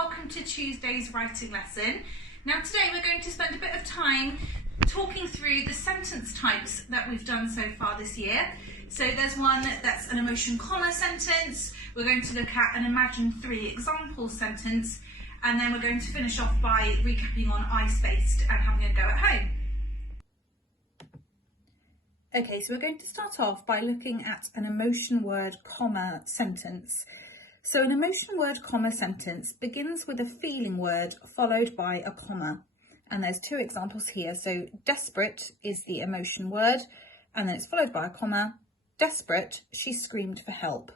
welcome to Tuesday's writing lesson. Now today we're going to spend a bit of time talking through the sentence types that we've done so far this year. So there's one that's an emotion comma sentence, we're going to look at an imagine three example sentence, and then we're going to finish off by recapping on I-spaced and having a go at home. Okay, so we're going to start off by looking at an emotion word comma sentence. So an emotion word comma sentence begins with a feeling word followed by a comma. And there's two examples here. So desperate is the emotion word, and then it's followed by a comma. Desperate, she screamed for help.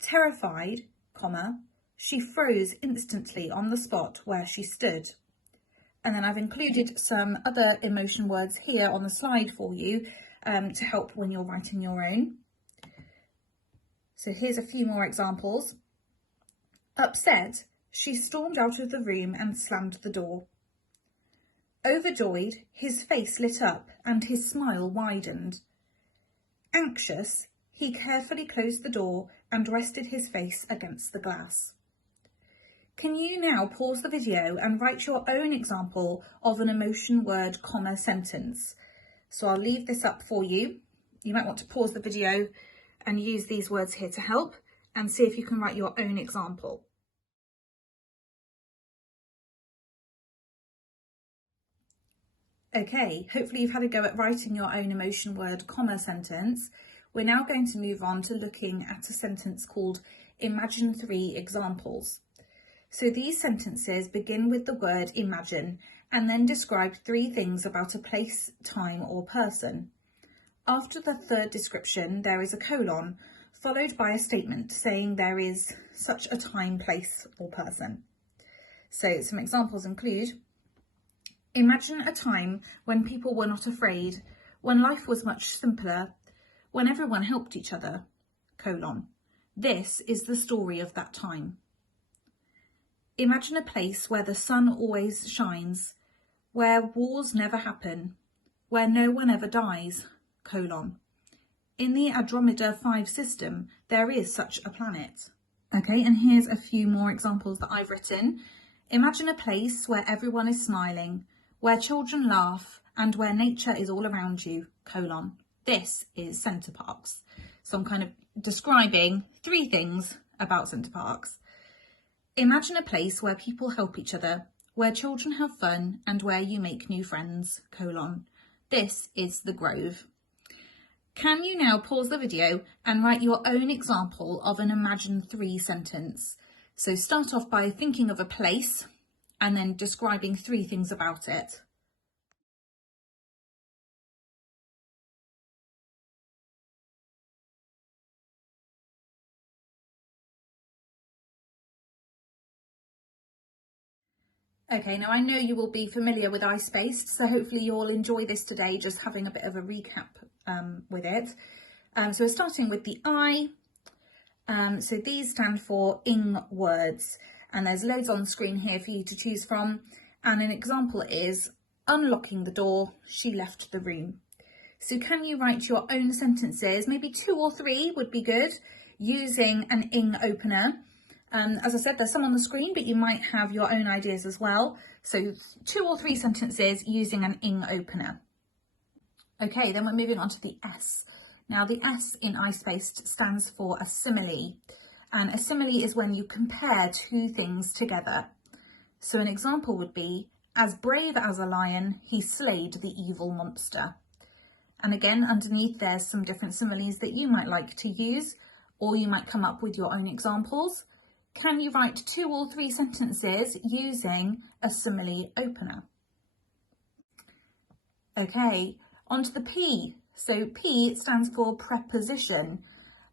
Terrified, comma, she froze instantly on the spot where she stood. And then I've included some other emotion words here on the slide for you to help when you're writing your own. So here's a few more examples. Upset, she stormed out of the room and slammed the door. Overjoyed, his face lit up and his smile widened. Anxious, he carefully closed the door and rested his face against the glass. Can you now pause the video and write your own example of an emotion word comma sentence? So I'll leave this up for you. You might want to pause the video and use these words here to help and see if you can write your own example. Okay, hopefully you've had a go at writing your own emotion word comma sentence. We're now going to move on to looking at a sentence called imagine three examples. So these sentences begin with the word imagine and then describe three things about a place, time or person. After the third description, there is a colon, followed by a statement saying there is such a time, place or person. So some examples include, imagine a time when people were not afraid, when life was much simpler, when everyone helped each other, colon. This is the story of that time. Imagine a place where the sun always shines, where wars never happen, where no one ever dies, colon. In the Andromeda 5 system, there is such a planet. Okay, and here's a few more examples that I've written. Imagine a place where everyone is smiling, where children laugh, and where nature is all around you, colon. This is Centre Parks. So I'm kind of describing three things about Centre Parks. Imagine a place where people help each other, where children have fun, and where you make new friends, colon. This is the Grove. Can you now pause the video and write your own example of an imagine three sentence? So start off by thinking of a place and then describing three things about it. Okay, now I know you will be familiar with I-spaced, so hopefully you'll enjoy this today, just having a bit of a recap with it. So we're starting with the I. So these stand for ing words, and there's loads on the screen here for you to choose from. And an example is, unlocking the door, she left the room. So can you write your own sentences, maybe 2 or 3 would be good, using an ing opener. As I said, there's some on the screen, but you might have your own ideas as well. So 2 or 3 sentences using an ing opener. Okay, then we're moving on to the S. Now the S in I-spaced stands for a simile. And a simile is when you compare two things together. So an example would be, as brave as a lion, he slayed the evil monster. And again, underneath there's some different similes that you might like to use, or you might come up with your own examples. Can you write 2 or 3 sentences using a simile opener? Okay, on to the P. So P stands for preposition.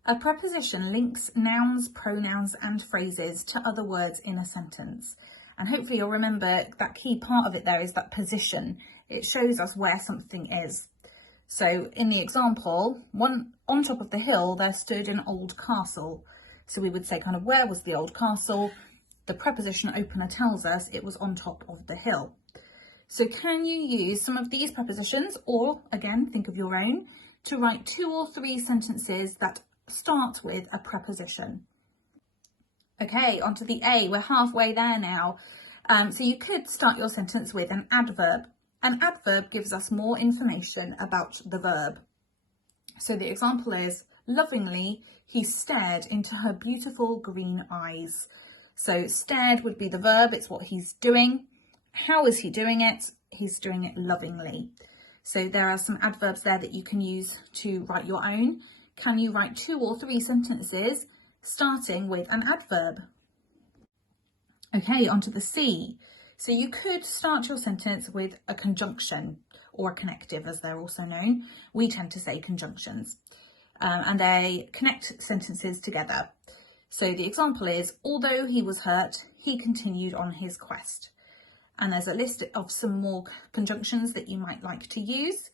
A preposition links nouns, pronouns and phrases to other words in a sentence. And hopefully you'll remember that key part of it there is that position. It shows us where something is. So in the example, on top of the hill there stood an old castle. So we would say kind of where was the old castle? The preposition opener tells us it was on top of the hill. So can you use some of these prepositions, or again, think of your own, to write 2 or 3 sentences that start with a preposition? Okay, on to the A. We're halfway there now. So you could start your sentence with an adverb. An adverb gives us more information about the verb. So the example is, lovingly, he stared into her beautiful green eyes. So stared would be the verb, it's what he's doing. How is he doing it? He's doing it lovingly. So there are some adverbs there that you can use to write your own. Can you write 2 or 3 sentences starting with an adverb? Okay, on to the C. So you could start your sentence with a conjunction or a connective, as they're also known. We tend to say conjunctions, and they connect sentences together. So the example is, although he was hurt, he continued on his quest. And there's a list of some more conjunctions that you might like to use.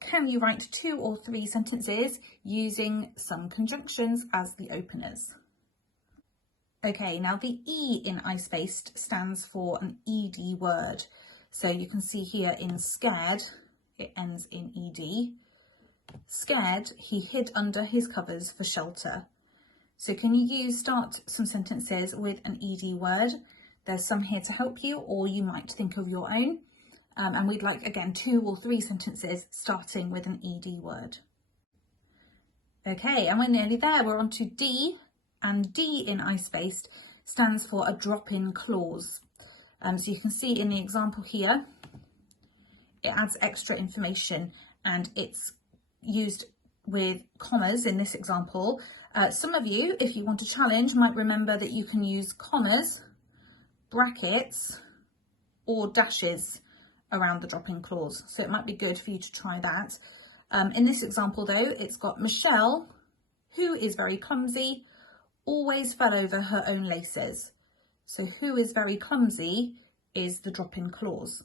Can you write 2 or 3 sentences using some conjunctions as the openers? Okay, now the E in I-spaced stands for an ED word. So you can see here in scared, it ends in ED. Scared, he hid under his covers for shelter. So can you start some sentences with an ED word? There's some here to help you, or you might think of your own. And we'd like, again, 2 or 3 sentences starting with an ED word. Okay, and we're nearly there. We're on to D, and D in I-spaced stands for a drop-in clause. So you can see in the example here, it adds extra information and it's used with commas in this example. Some of you, if you want a challenge, might remember that you can use commas, brackets, or dashes around the drop-in clause. So it might be good for you to try that. In this example though, it's got Michelle, who is very clumsy, always fell over her own laces. So who is very clumsy is the drop-in clause.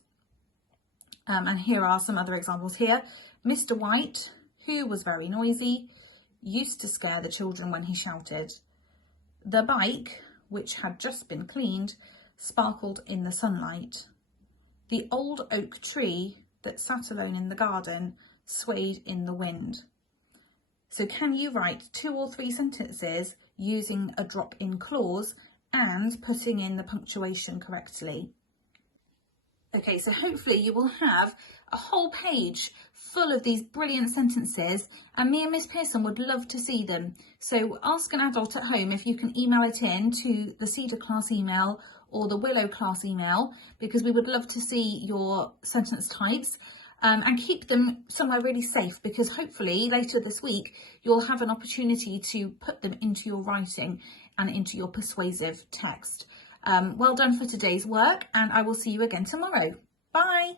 And here are some other examples here. Mr. White, who was very noisy, used to scare the children when he shouted. The bike, which had just been cleaned, sparkled in the sunlight. The old oak tree that sat alone in the garden swayed in the wind. So can you write 2 or 3 sentences using a drop-in clause and putting in the punctuation correctly? Okay, so hopefully you will have a whole page full of these brilliant sentences, and me and Miss Pearson would love to see them. So ask an adult at home if you can email it in to the Cedar class email or the Willow class email, because we would love to see your sentence types. And keep them somewhere really safe, because hopefully later this week you'll have an opportunity to put them into your writing and into your persuasive text. Well done for today's work, and I will see you again tomorrow. Bye.